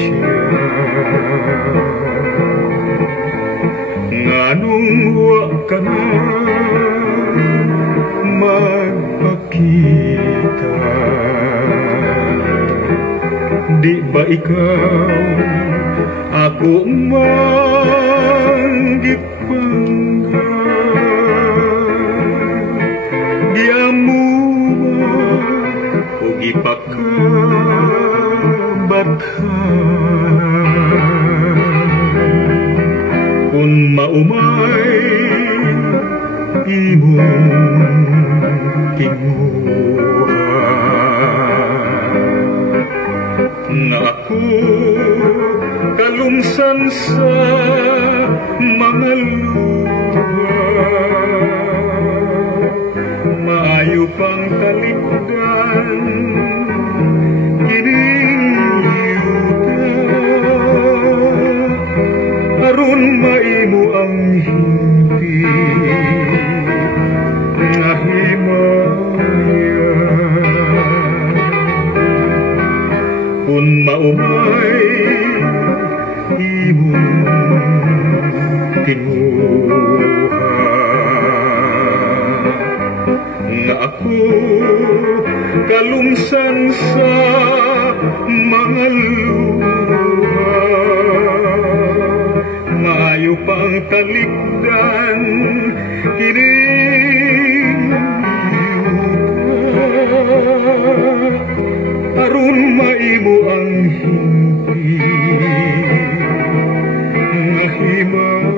siya. Nganong wa ka na magpakita? Di ba ikaw ako manggipangga? Giamuwa o gipakabaghan kung maumay imong tinguha nga ako kalumsan sa mga luha. Maayo pang talikdan kiniyuta aron maimo ang hindi nga himaya. Kung maumay imong tinguha nga ako kalumsan sa mga luha. Maayo pang talikdan kining yuta aron maimo ang hindi nga himaya.